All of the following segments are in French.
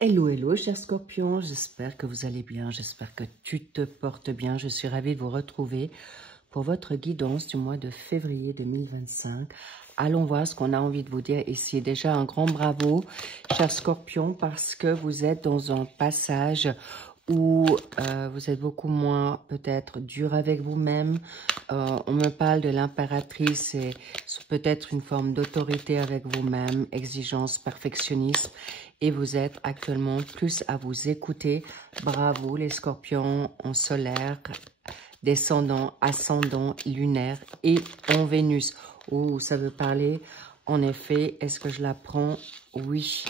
Hello, hello, chers scorpions, j'espère que vous allez bien, j'espère que tu te portes bien. Je suis ravie de vous retrouver pour votre guidance du mois de février 2025. Allons voir ce qu'on a envie de vous dire ici. Déjà, un grand bravo, chers scorpions, parce que vous êtes dans un passage où vous êtes beaucoup moins peut-être dur avec vous-même. On me parle de l'impératrice et peut-être une forme d'autorité avec vous-même, exigence, perfectionnisme. Et vous êtes actuellement plus à vous écouter. Bravo les scorpions en solaire, descendant, ascendant, lunaire et en Vénus. Oh, ça veut parler. En effet, est-ce que je la prends? Oui.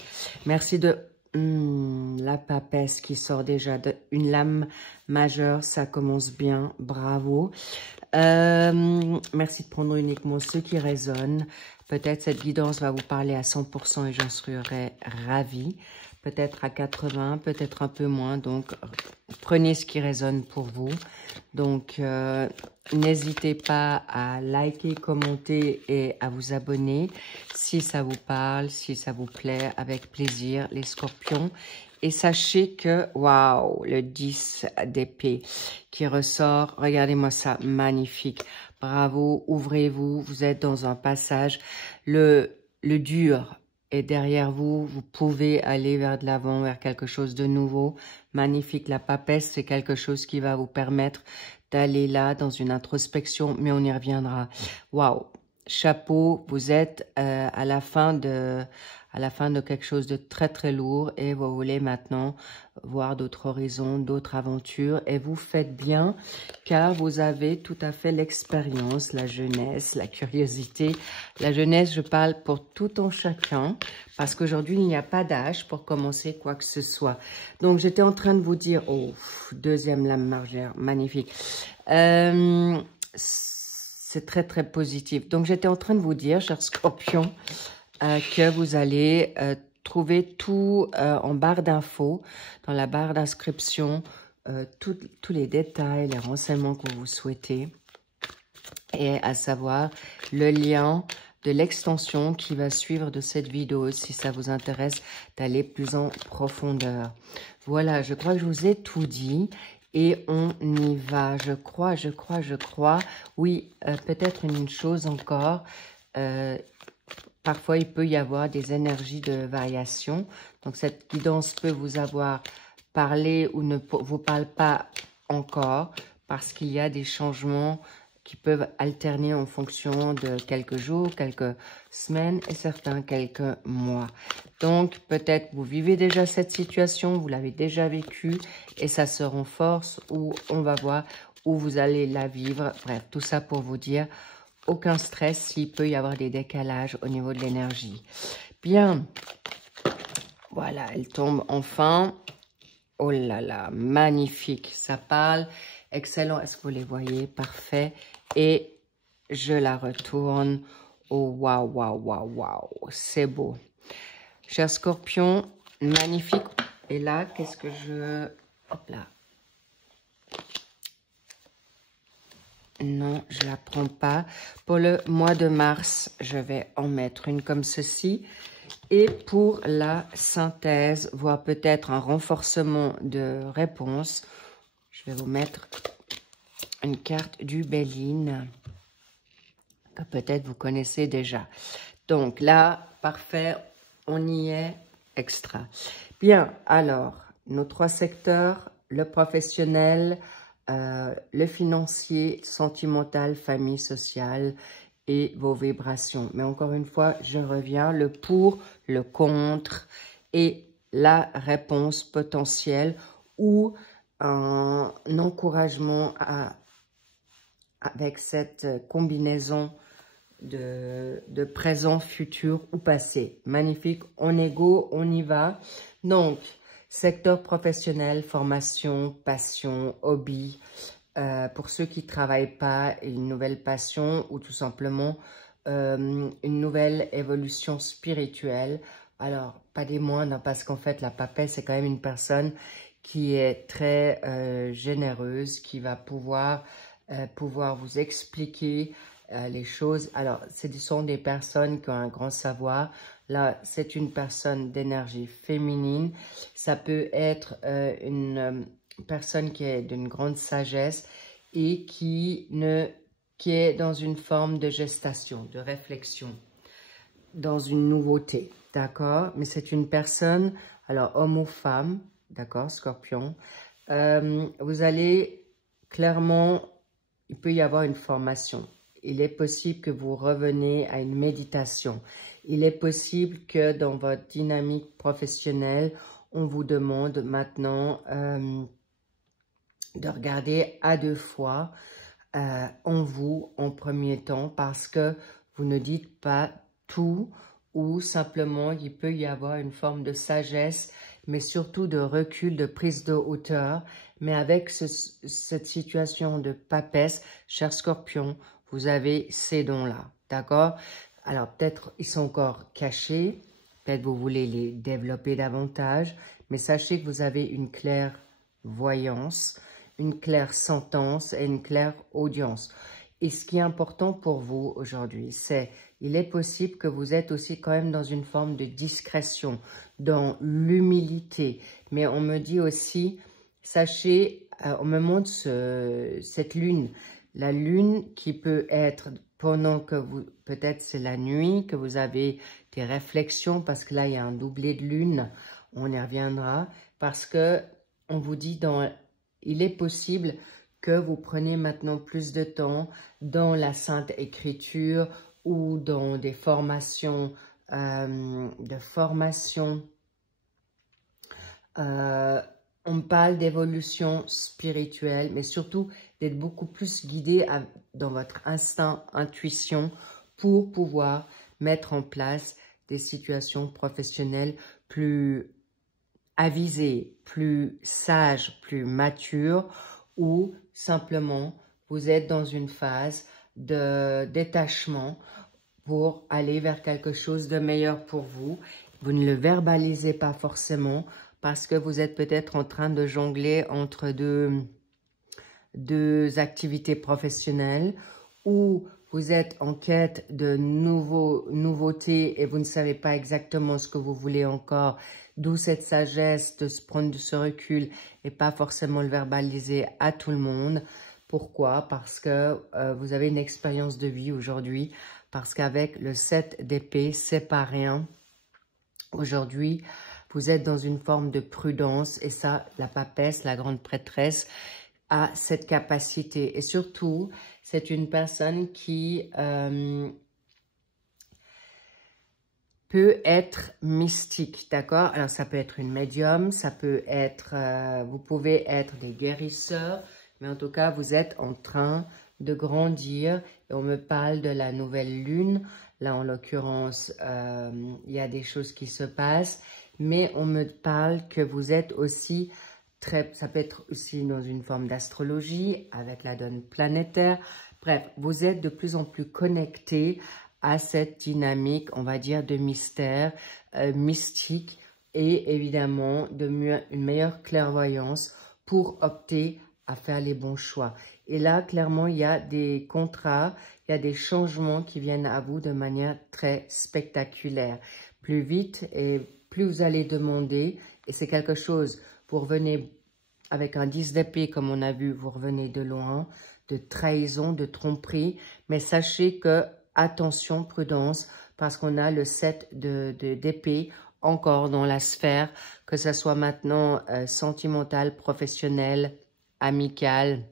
Merci de... la papesse qui sort déjà d'une lame majeure, ça commence bien, bravo. Merci de prendre uniquement ce qui résonne. Peut-être cette guidance va vous parler à 100% et j'en serais ravie. Peut-être à 80, peut-être un peu moins. Donc, prenez ce qui résonne pour vous. Donc, n'hésitez pas à liker, commenter et à vous abonner si ça vous parle, si ça vous plaît, avec plaisir, les scorpions. Et sachez que, waouh, le 10 d'épée qui ressort, regardez-moi ça, magnifique. Bravo, ouvrez-vous, vous êtes dans un passage. Le dur est derrière vous, vous pouvez aller vers de l'avant, vers quelque chose de nouveau. Magnifique, la papesse, c'est quelque chose qui va vous permettre d'aller là dans une introspection, mais on y reviendra. Waouh, chapeau, vous êtes à la fin de quelque chose de très très lourd et vous voulez maintenant voir d'autres horizons, d'autres aventures et vous faites bien car vous avez tout à fait l'expérience, la jeunesse, la curiosité. La jeunesse, je parle pour tout en chacun parce qu'aujourd'hui il n'y a pas d'âge pour commencer quoi que ce soit. Donc j'étais en train de vous dire, oh, deuxième lame majeure, magnifique. C'est très très positif. Donc j'étais en train de vous dire, chers scorpions, que vous allez trouver tout en barre d'infos, dans la barre d'inscription, tous les détails, les renseignements que vous souhaitez, et à savoir le lien de l'extension qui va suivre de cette vidéo, si ça vous intéresse d'aller plus en profondeur. Voilà, je crois que je vous ai tout dit. Et on y va, je crois. Oui, peut-être une chose encore. Parfois, il peut y avoir des énergies de variation. Donc, cette guidance peut vous avoir parlé ou ne vous parle pas encore parce qu'il y a des changements qui peuvent alterner en fonction de quelques jours, quelques semaines et certains quelques mois. Donc, peut-être vous vivez déjà cette situation, vous l'avez déjà vécue et ça se renforce ou on va voir où vous allez la vivre. Bref, tout ça pour vous dire... Aucun stress s'il peut y avoir des décalages au niveau de l'énergie. Bien. Voilà, elle tombe enfin. Oh là là, magnifique. Ça parle. Excellent. Est-ce que vous les voyez? Parfait. Et je la retourne. Oh, waouh, waouh, waouh, waouh. C'est beau. Cher Scorpion, magnifique. Et là, qu'est-ce que je... Hop là. Non, je ne la prends pas. Pour le mois de mars, je vais en mettre une comme ceci. Et pour la synthèse, voire peut-être un renforcement de réponse, je vais vous mettre une carte du Béline que peut-être vous connaissez déjà. Donc là, parfait, on y est, extra. Bien, alors, nos trois secteurs, le professionnel, le financier, sentimental, famille, sociale et vos vibrations. Mais encore une fois, je reviens, le pour, le contre et la réponse potentielle ou un encouragement avec cette combinaison de présent, futur ou passé. Magnifique, on est go, on y va. Donc, secteur professionnel, formation, passion, hobby. Pour ceux qui ne travaillent pas, une nouvelle passion ou tout simplement une nouvelle évolution spirituelle. Alors, pas des moindres, hein, parce qu'en fait, la papesse, c'est quand même une personne qui est très généreuse, qui va pouvoir vous expliquer les choses. Alors, ce sont des personnes qui ont un grand savoir. Là, c'est une personne d'énergie féminine. Ça peut être une personne qui est d'une grande sagesse et qui est dans une forme de gestation, de réflexion, dans une nouveauté, d'accord? Mais c'est une personne, alors homme ou femme, d'accord, Scorpion. Vous allez clairement, il peut y avoir une formation. Il est possible que vous reveniez à une méditation. Il est possible que dans votre dynamique professionnelle, on vous demande maintenant de regarder à 2 fois en vous en premier temps parce que vous ne dites pas tout ou simplement il peut y avoir une forme de sagesse mais surtout de recul, de prise de hauteur. Mais avec cette situation de papesse, cher Scorpion, vous avez ces dons-là, d'accord? Alors peut-être ils sont encore cachés, peut-être vous voulez les développer davantage, mais sachez que vous avez une clairvoyance, une claire sentence et une claire audience. Et ce qui est important pour vous aujourd'hui, c'est il est possible que vous êtes aussi quand même dans une forme de discrétion, dans l'humilité. Mais on me dit aussi, sachez, on me montre cette lune, la lune qui peut être pendant que vous, peut-être c'est la nuit, que vous avez des réflexions, parce que là il y a un doublé de lune, on y reviendra, parce que on vous dit il est possible que vous preniez maintenant plus de temps dans la Sainte Écriture ou dans des formations on parle d'évolution spirituelle, mais surtout d'être beaucoup plus guidé dans votre instinct, intuition, pour pouvoir mettre en place des situations professionnelles plus avisées, plus sages, plus matures, ou simplement vous êtes dans une phase de détachement pour aller vers quelque chose de meilleur pour vous. Vous ne le verbalisez pas forcément parce que vous êtes peut-être en train de jongler entre deux activités professionnelles ou vous êtes en quête de nouveautés et vous ne savez pas exactement ce que vous voulez encore, d'où cette sagesse de se prendre de ce recul et pas forcément le verbaliser à tout le monde. Pourquoi? Parce que vous avez une expérience de vie aujourd'hui, parce qu'avec le 7 d'épée, c'est pas rien. Aujourd'hui, vous êtes dans une forme de prudence et ça, la papesse, la grande prêtresse, a cette capacité. Et surtout, c'est une personne qui peut être mystique, d'accord? Alors, ça peut être une médium, ça peut être, vous pouvez être des guérisseurs, mais en tout cas, vous êtes en train de grandir. Et on me parle de la nouvelle lune. Là, en l'occurrence, il y a des choses qui se passent, mais on me parle que vous êtes aussi ça peut être aussi dans une forme d'astrologie, avec la donne planétaire. Bref, vous êtes de plus en plus connecté à cette dynamique, on va dire, de mystère, mystique, et évidemment une meilleure clairvoyance pour opter à faire les bons choix. Et là, clairement, il y a des contrats, il y a des changements qui viennent à vous de manière très spectaculaire. Plus vite et plus vous allez demander, et c'est quelque chose, vous revenez avec un 10 d'épée, comme on a vu, vous revenez de loin, de trahison, de tromperie, mais sachez que, attention, prudence, parce qu'on a le 7 d'épée encore dans la sphère, que ce soit maintenant sentimentale, professionnelle, amicale,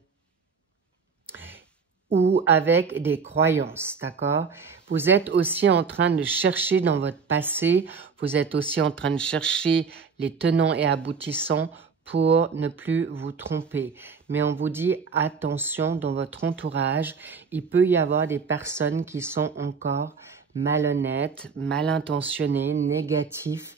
ou avec des croyances, d'accord? Vous êtes aussi en train de chercher dans votre passé, vous êtes aussi en train de chercher les tenants et aboutissants pour ne plus vous tromper. Mais on vous dit, attention, dans votre entourage, il peut y avoir des personnes qui sont encore malhonnêtes, mal intentionnées, négatifs.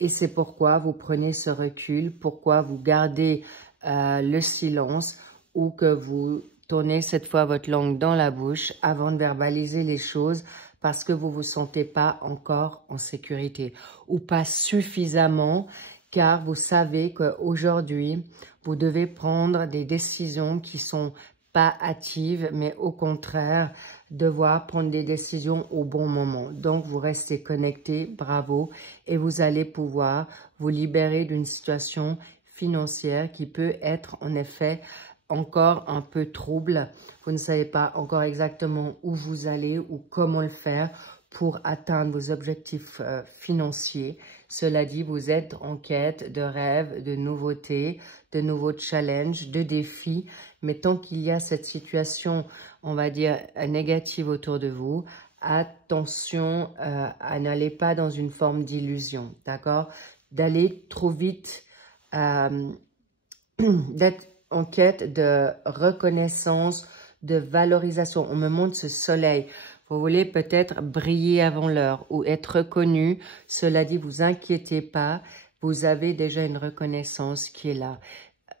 Et c'est pourquoi vous prenez ce recul, pourquoi vous gardez le silence ou que vous tournez cette fois votre langue dans la bouche avant de verbaliser les choses parce que vous ne vous sentez pas encore en sécurité ou pas suffisamment car vous savez qu'aujourd'hui, vous devez prendre des décisions qui sont pas hâtive, mais au contraire, devoir prendre des décisions au bon moment. Donc, vous restez connecté, bravo, et vous allez pouvoir vous libérer d'une situation financière qui peut être en effet encore un peu trouble. Vous ne savez pas encore exactement où vous allez ou comment le faire pour atteindre vos objectifs financiers. Cela dit, vous êtes en quête de rêves, de nouveautés, de nouveaux challenges, de défis. Mais tant qu'il y a cette situation, on va dire, négative autour de vous, attention à n'aller pas dans une forme d'illusion, d'accord? D'aller trop vite, d'être en quête de reconnaissance, de valorisation. On me montre ce soleil. Vous voulez peut-être briller avant l'heure ou être reconnu. Cela dit, vous inquiétez pas. Vous avez déjà une reconnaissance qui est là.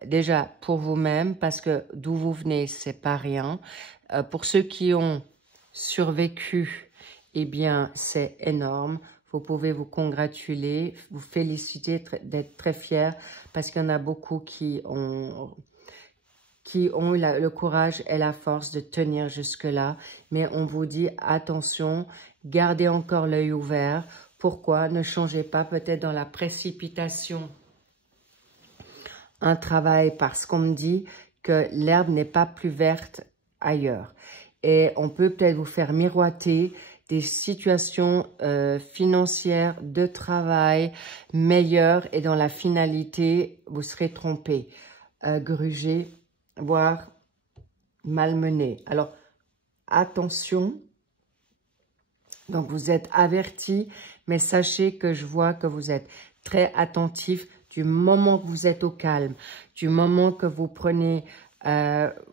Déjà pour vous-même, parce que d'où vous venez, c'est pas rien. Pour ceux qui ont survécu, eh bien, c'est énorme. Vous pouvez vous congratuler, vous féliciter, d'être très fiers, parce qu'il y en a beaucoup qui ont le courage et la force de tenir jusque-là. Mais on vous dit, attention, gardez encore l'œil ouvert. Pourquoi? Ne changez pas peut-être dans la précipitation un travail, parce qu'on me dit que l'herbe n'est pas plus verte ailleurs. Et on peut peut-être vous faire miroiter des situations financières, de travail meilleures, et dans la finalité, vous serez trompé, grugé, voire malmené. Alors, attention. Donc, vous êtes avertis, mais sachez que je vois que vous êtes très attentifs du moment que vous êtes au calme, du moment que vous prenez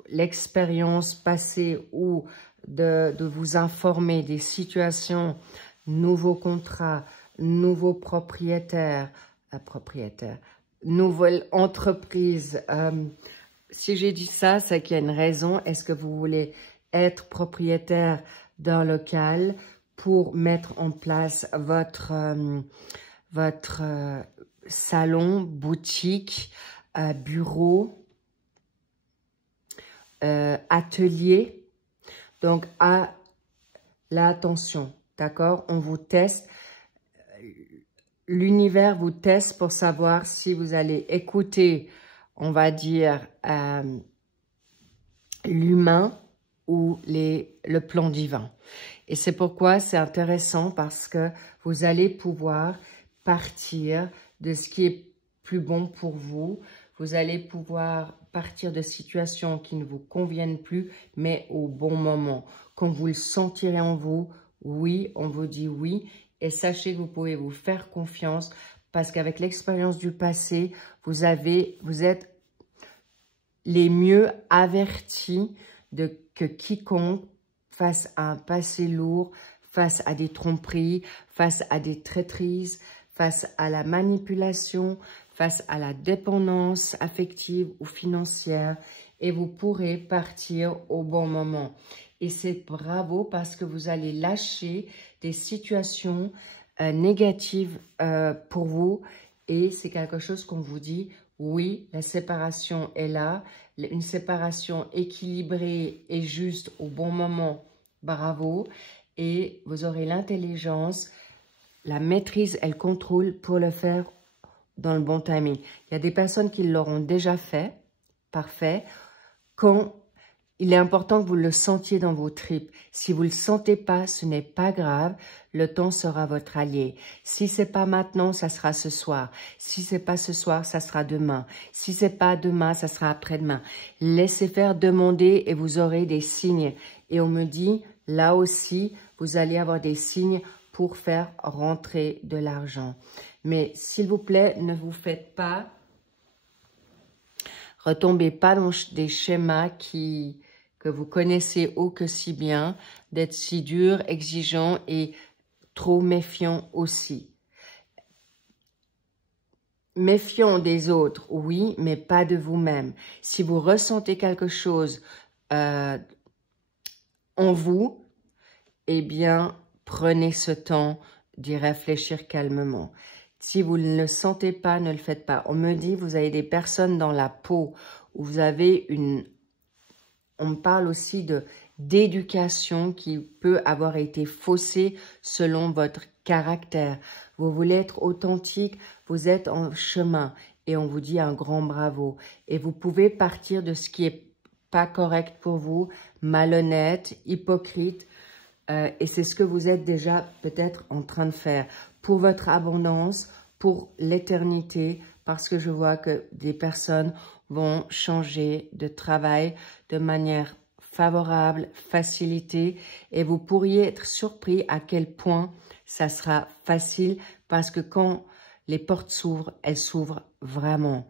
l'expérience passée ou de vous informer des situations, nouveaux contrats, nouveaux propriétaires, nouvelle entreprise. Si j'ai dit ça, c'est qu'il y a une raison. Est-ce que vous voulez être propriétaire d'un local pour mettre en place votre salon, boutique, bureau, atelier? Donc, attention, d'accord? On vous teste. L'univers vous teste pour savoir si vous allez écouter, on va dire, l'humain ou le plan divin. Et c'est pourquoi c'est intéressant, parce que vous allez pouvoir partir de ce qui est plus bon pour vous. Vous allez pouvoir partir de situations qui ne vous conviennent plus, mais au bon moment. Quand vous le sentirez en vous, oui, on vous dit oui. Et sachez que vous pouvez vous faire confiance, parce qu'avec l'expérience du passé, vous êtes les mieux avertis que quiconque face à un passé lourd, face à des tromperies, face à des traîtrises, face à la manipulation, face à la dépendance affective ou financière, et vous pourrez partir au bon moment. Et c'est bravo, parce que vous allez lâcher des situations négatives pour vous, et c'est quelque chose qu'on vous dit, oui, la séparation est là, une séparation équilibrée et juste au bon moment, bravo, et vous aurez l'intelligence, la maîtrise et le contrôle pour le faire dans le bon timing. Il y a des personnes qui l'auront déjà fait, parfait. Quand il est important que vous le sentiez dans vos tripes. Si vous ne le sentez pas, ce n'est pas grave. Le temps sera votre allié. Si ce n'est pas maintenant, ça sera ce soir. Si ce n'est pas ce soir, ça sera demain. Si ce n'est pas demain, ça sera après-demain. Laissez faire, demander, et vous aurez des signes. Et on me dit, là aussi, vous allez avoir des signes pour faire rentrer de l'argent. Mais s'il vous plaît, ne vous faites pas, retombez pas dans des schémas que vous connaissez oh que si bien, d'être si dur, exigeant et trop méfiant aussi. Méfiant des autres, oui, mais pas de vous-même. Si vous ressentez quelque chose en vous, eh bien, prenez ce temps d'y réfléchir calmement. Si vous ne le sentez pas, ne le faites pas. On me dit, vous avez des personnes dans la peau où vous avez on me parle aussi d'éducation qui peut avoir été faussée selon votre caractère. Vous voulez être authentique, vous êtes en chemin et on vous dit un grand bravo. Et vous pouvez partir de ce qui est pas correct pour vous, malhonnête, hypocrite, et c'est ce que vous êtes déjà peut-être en train de faire pour votre abondance, pour l'éternité, parce que je vois que des personnes vont changer de travail de manière favorable, facilitée, et vous pourriez être surpris à quel point ça sera facile, parce que quand les portes s'ouvrent, elles s'ouvrent vraiment.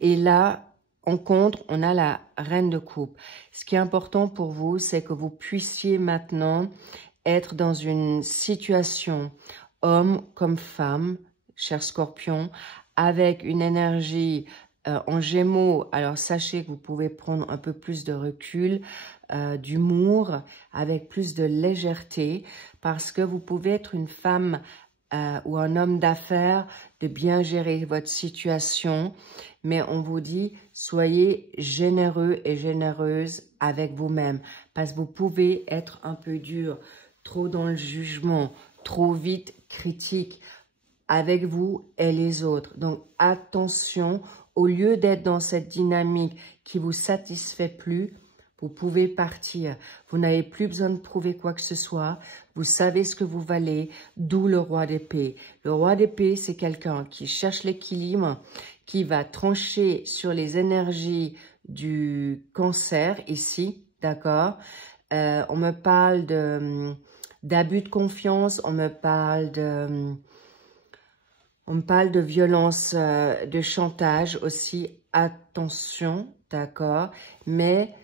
Et là, en contre, on a la reine de coupe. Ce qui est important pour vous, c'est que vous puissiez maintenant être dans une situation, homme comme femme, cher Scorpion, avec une énergie en Gémeaux. Alors, sachez que vous pouvez prendre un peu plus de recul, d'humour, avec plus de légèreté, parce que vous pouvez être une femme ou un homme d'affaires, de bien gérer votre situation, mais on vous dit, soyez généreux et généreuse avec vous-même, parce que vous pouvez être un peu dur, trop dans le jugement, trop vite critique avec vous et les autres. Donc, attention, au lieu d'être dans cette dynamique qui vous satisfait plus, vous pouvez partir. Vous n'avez plus besoin de prouver quoi que ce soit. Vous savez ce que vous valez, d'où le roi d'épée. Le roi d'épée, c'est quelqu'un qui cherche l'équilibre, qui va trancher sur les énergies du cancer ici, d'accord? On me parle d'abus de confiance, on me parle de violence, de chantage aussi. Attention, d'accord? Mais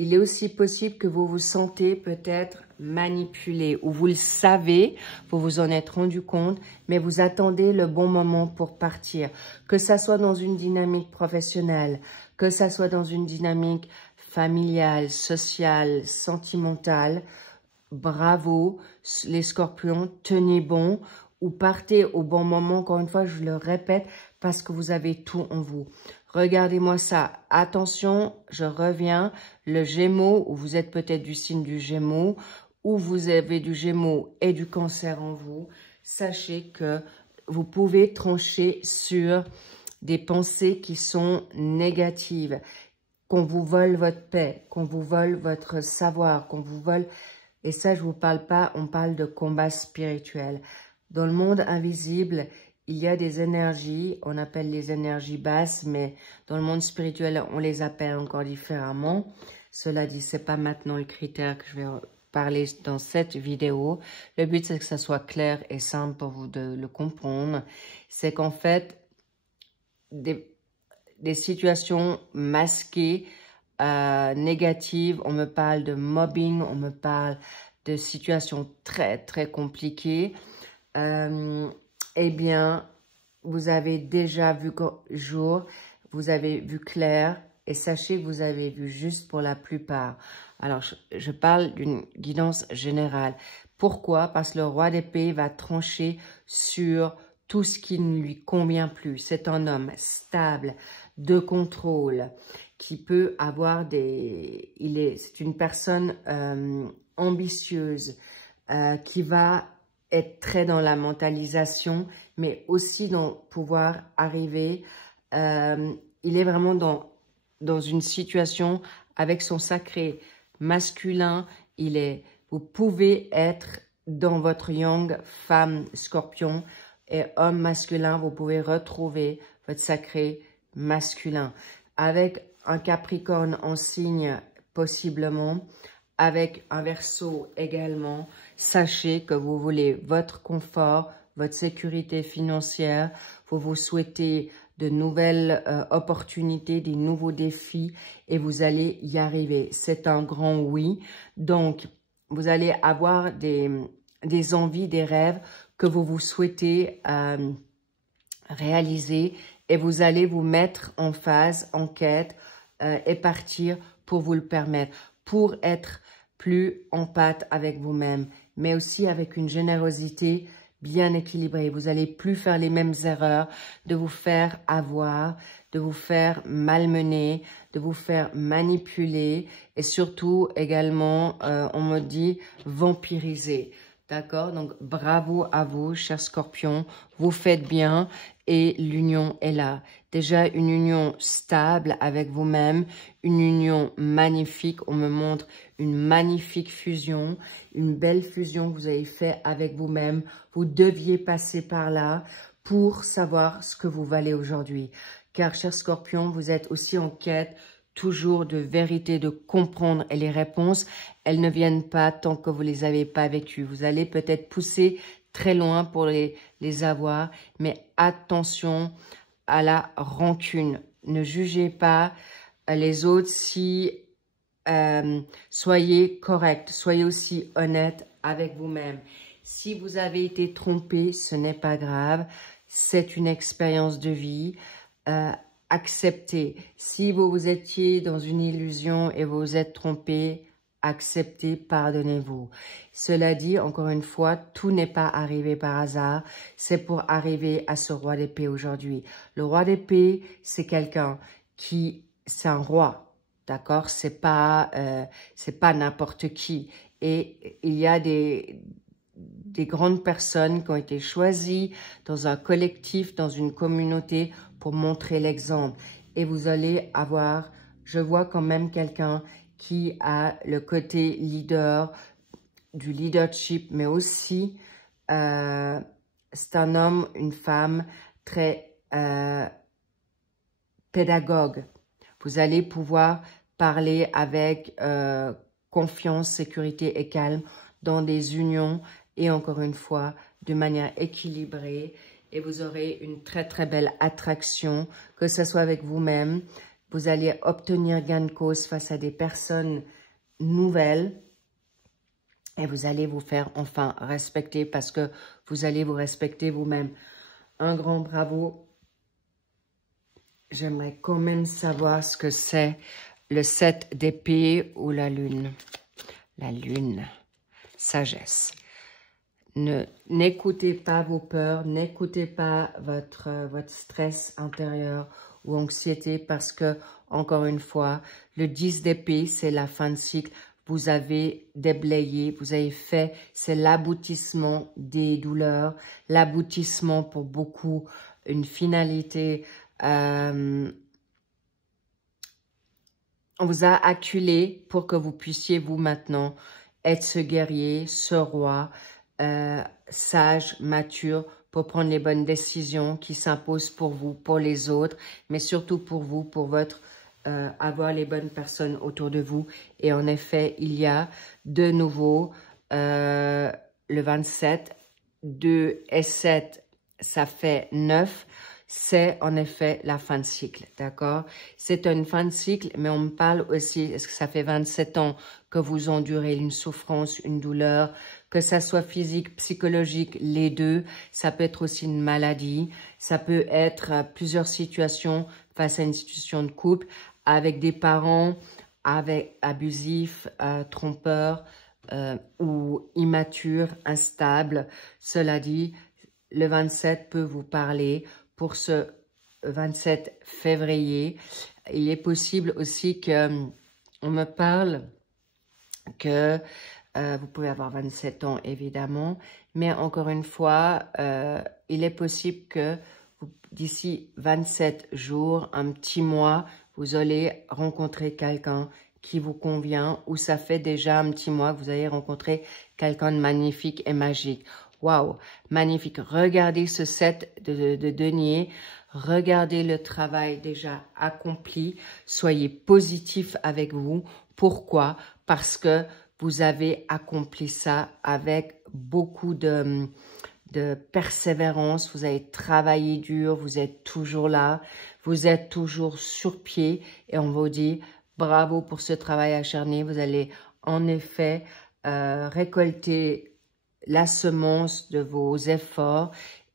il est aussi possible que vous vous sentez peut-être manipulé ou vous le savez, vous vous en êtes rendu compte, mais vous attendez le bon moment pour partir. Que ça soit dans une dynamique professionnelle, que ça soit dans une dynamique familiale, sociale, sentimentale, bravo les scorpions, tenez bon ou partez au bon moment, encore une fois, je le répète, parce que vous avez tout en vous. Regardez-moi ça. Attention, je reviens. Le Gémeaux, ou vous êtes peut-être du signe du Gémeaux, ou vous avez du Gémeaux et du Cancer en vous. Sachez que vous pouvez trancher sur des pensées qui sont négatives. Qu'on vous vole votre paix, qu'on vous vole votre savoir, qu'on vous vole... Et ça, je ne vous parle pas, on parle de combat spirituel. Dans le monde invisible, il y a des énergies, on appelle les énergies basses, mais dans le monde spirituel, on les appelle encore différemment. Cela dit, ce n'est pas maintenant le critère que je vais parler dans cette vidéo. Le but, c'est que ça soit clair et simple pour vous de le comprendre. C'est qu'en fait, des situations masquées, négatives, on me parle de mobbing, on me parle de situations très, très compliquées. Eh bien, vous avez déjà vu jour, vous avez vu clair, et sachez que vous avez vu juste pour la plupart. Alors, je parle d'une guidance générale. Pourquoi? Parce que le roi d'épée va trancher sur tout ce qui ne lui convient plus. C'est un homme stable, de contrôle, qui peut avoir des... C'est une personne ambitieuse, qui va être très dans la mentalisation, mais aussi dans pouvoir arriver. Il est vraiment dans une situation avec son sacré masculin. Vous pouvez être dans votre yang, femme, scorpion, et homme masculin, vous pouvez retrouver votre sacré masculin. Avec un Capricorne en signe, possiblement, avec un Verseau également, sachez que vous voulez votre confort, votre sécurité financière, vous souhaitez de nouvelles opportunités, des nouveaux défis et vous allez y arriver. C'est un grand oui. Donc, vous allez avoir des envies, des rêves que vous souhaitez réaliser et vous allez vous mettre en phase, en quête et partir pour vous le permettre, pour être plus en pâte avec vous-même, mais aussi avec une générosité bien équilibré. Vous n'allez plus faire les mêmes erreurs de vous faire avoir, de vous faire malmener, de vous faire manipuler et surtout également, on me dit, vampiriser. D'accord? Donc, bravo à vous, chers scorpions. Vous faites bien et l'union est là. Déjà, une union stable avec vous-même, une union magnifique. On me montre une magnifique fusion, une belle fusion que vous avez fait avec vous-même. Vous deviez passer par là pour savoir ce que vous valez aujourd'hui. Car, chers scorpions, vous êtes aussi en quête toujours de vérité, de comprendre. Et les réponses, elles ne viennent pas tant que vous les avez pas vécues. Vous allez peut-être pousser très loin pour les avoir, mais attention à la rancune. Ne jugez pas les autres si soyez correct, soyez aussi honnête avec vous-même. Si vous avez été trompé, ce n'est pas grave. C'est une expérience de vie. Acceptez. Si vous étiez dans une illusion et vous vous êtes trompé, acceptez, pardonnez-vous. Cela dit, encore une fois, tout n'est pas arrivé par hasard. C'est pour arriver à ce roi d'épée aujourd'hui. Le roi d'épée, c'est quelqu'un c'est un roi, d'accord? C'est pas n'importe qui. Et il y a des grandes personnes qui ont été choisies dans un collectif, dans une communauté pour montrer l'exemple. Et vous allez avoir, je vois quand même quelqu'un qui a le côté leader, du leadership, mais aussi c'est un homme, une femme très pédagogue. Vous allez pouvoir parler avec confiance, sécurité et calme dans des unions et encore une fois de manière équilibrée. Et vous aurez une très très belle attraction, que ce soit avec vous-même. Vous allez obtenir gain de cause face à des personnes nouvelles. Et vous allez vous faire enfin respecter parce que vous allez vous respecter vous-même. Un grand bravo. J'aimerais quand même savoir ce que c'est le 7 d'épée ou la lune. La lune. Sagesse. N'écoutez pas vos peurs, n'écoutez pas votre stress intérieur ou anxiété parce que, encore une fois, le 10 d'épée, c'est la fin de cycle. Vous avez déblayé, vous avez fait, c'est l'aboutissement des douleurs, l'aboutissement pour beaucoup, une finalité. On vous a acculé pour que vous puissiez, vous, maintenant, être ce guerrier, ce roi, sage, mature, pour prendre les bonnes décisions qui s'imposent pour vous, pour les autres, mais surtout pour vous, pour votre avoir les bonnes personnes autour de vous. Et en effet, il y a de nouveau le 27, 2 et 7, ça fait 9. C'est en effet la fin de cycle, d'accord? C'est une fin de cycle, mais on me parle aussi, est-ce que ça fait 27 ans que vous endurez une souffrance, une douleur, que ça soit physique, psychologique, les deux. Ça peut être aussi une maladie, ça peut être plusieurs situations face à une situation de couple, avec des parents abusifs, trompeurs ou immatures, instables. Cela dit, le 27 peut vous parler. Pour ce 27 février, il est possible aussi que on me parle que vous pouvez avoir 27 ans évidemment, mais encore une fois, il est possible que d'ici 27 jours, un petit mois, vous allez rencontrer quelqu'un qui vous convient ou ça fait déjà un petit mois que vous avez rencontré quelqu'un de magnifique et magique. Waouh, magnifique. Regardez ce set de denier. Regardez le travail déjà accompli. Soyez positif avec vous. Pourquoi? Parce que vous avez accompli ça avec beaucoup de persévérance. Vous avez travaillé dur. Vous êtes toujours là. Vous êtes toujours sur pied. Et on vous dit bravo pour ce travail acharné. Vous allez en effet récolter la semence de vos efforts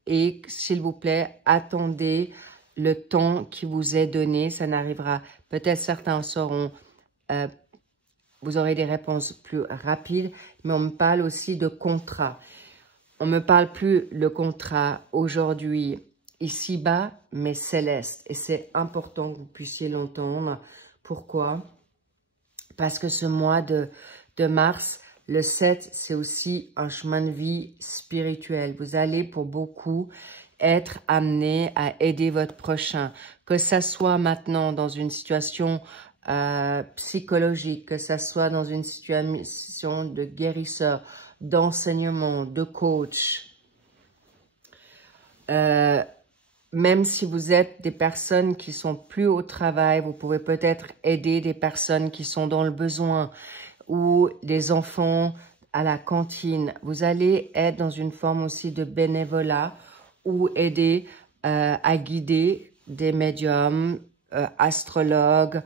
et s'il vous plaît, attendez le temps qui vous est donné. Ça n'arrivera, peut-être certains sauront, vous aurez des réponses plus rapides, mais on me parle aussi de contrat. On me parle plus le contrat aujourd'hui ici-bas, mais céleste. Et c'est important que vous puissiez l'entendre. Pourquoi? Parce que ce mois de mars, le 7, c'est aussi un chemin de vie spirituel. Vous allez pour beaucoup être amené à aider votre prochain. Que ça soit maintenant dans une situation psychologique, que ça soit dans une situation de guérisseur, d'enseignement, de coach. Même si vous êtes des personnes qui sont plus au travail, vous pouvez peut-être aider des personnes qui sont dans le besoin ou des enfants à la cantine. Vous allez être dans une forme aussi de bénévolat ou aider à guider des médiums, astrologues.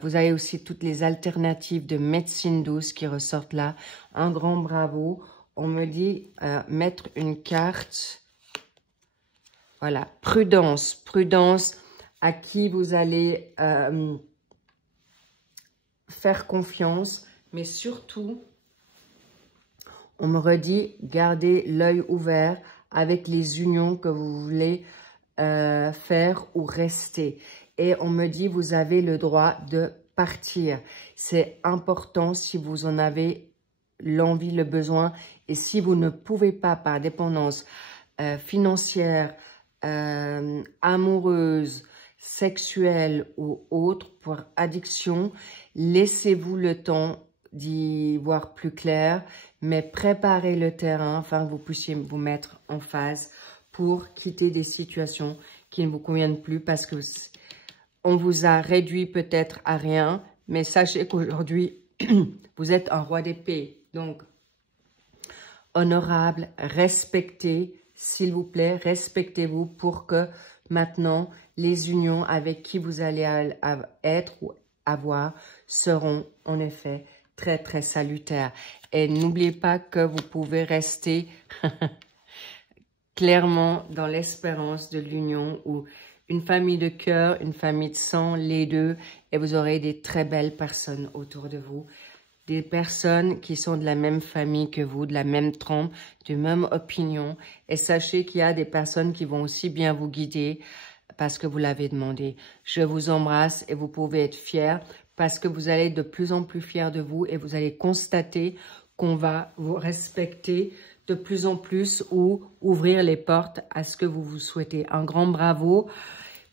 Vous avez aussi toutes les alternatives de médecine douce qui ressortent là. Un grand bravo. On me dit mettre une carte. Voilà, prudence. Prudence à qui vous allez faire confiance. Mais surtout, on me redit, gardez l'œil ouvert avec les unions que vous voulez faire ou rester. Et on me dit, vous avez le droit de partir. C'est important si vous en avez l'envie, le besoin. Et si vous ne pouvez pas, par dépendance financière, amoureuse, sexuelle ou autre, pour addiction, laissez-vous le temps d'y voir plus clair, mais préparez le terrain afin que vous puissiez vous mettre en phase pour quitter des situations qui ne vous conviennent plus parce que on vous a réduit peut-être à rien, mais sachez qu'aujourd'hui, vous êtes un roi d'épée. Donc, honorable, respectez, s'il vous plaît, respectez-vous pour que maintenant, les unions avec qui vous allez être ou avoir seront en effet très, très salutaires. Et n'oubliez pas que vous pouvez rester clairement dans l'espérance de l'union ou une famille de cœur, une famille de sang, les deux, et vous aurez des très belles personnes autour de vous. Des personnes qui sont de la même famille que vous, de la même trempe, de même opinion. Et sachez qu'il y a des personnes qui vont aussi bien vous guider parce que vous l'avez demandé. Je vous embrasse et vous pouvez être fiers parce que vous allez être de plus en plus fiers de vous et vous allez constater qu'on va vous respecter de plus en plus ou ouvrir les portes à ce que vous vous souhaitez. Un grand bravo.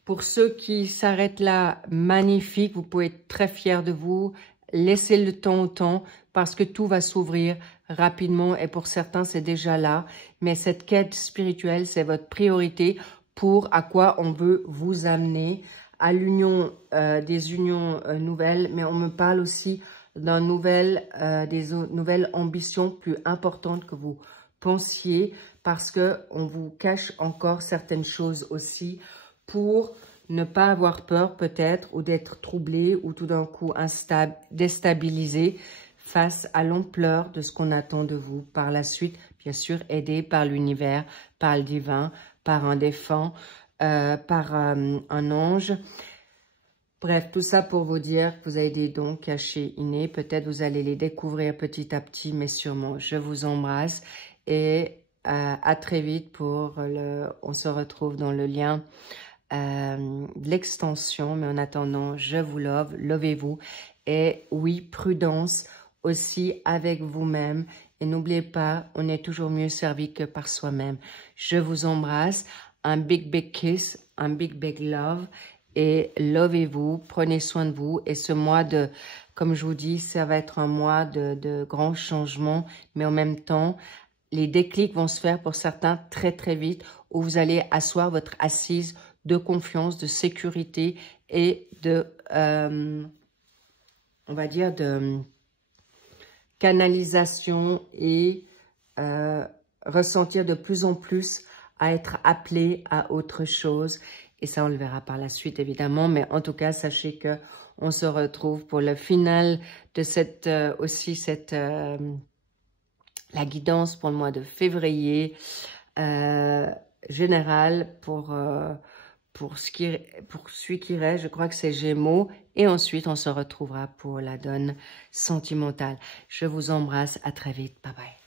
Pour ceux qui s'arrêtent là, magnifique, vous pouvez être très fiers de vous. Laissez le temps au temps parce que tout va s'ouvrir rapidement et pour certains, c'est déjà là. Mais cette quête spirituelle, c'est votre priorité pour à quoi on veut vous amener à l'union, des unions nouvelles. Mais on me parle aussi des nouvelles ambitions plus importantes que vous pensiez parce qu'on vous cache encore certaines choses aussi pour ne pas avoir peur peut-être ou d'être troublé ou tout d'un coup instable, déstabilisé face à l'ampleur de ce qu'on attend de vous par la suite. Bien sûr, aidé par l'univers, par le divin, par un défunt, par un ange. Bref, tout ça pour vous dire que vous avez des dons cachés, innés. Peut-être vous allez les découvrir petit à petit, mais sûrement. Je vous embrasse et à très vite pour on se retrouve dans le lien de l'extension. Mais en attendant, je vous love, lovez-vous. Et oui, prudence aussi avec vous-même. Et n'oubliez pas, on est toujours mieux servi que par soi-même. Je vous embrasse. Un big, big kiss, un big, big love. Et lovez-vous, prenez soin de vous. Et ce mois de, comme je vous dis, ça va être un mois de grands changements. Mais en même temps, les déclics vont se faire pour certains très, très vite. Où vous allez asseoir votre assise de confiance, de sécurité et de, on va dire, de canalisation et ressentir de plus en plus à être appelé à autre chose. Et ça, on le verra par la suite, évidemment. Mais en tout cas, sachez que on se retrouve pour le final de cette, la guidance pour le mois de février général pour celui qui reste. Je crois que c'est Gémeaux. Et ensuite, on se retrouvera pour la donne sentimentale. Je vous embrasse. À très vite. Bye bye.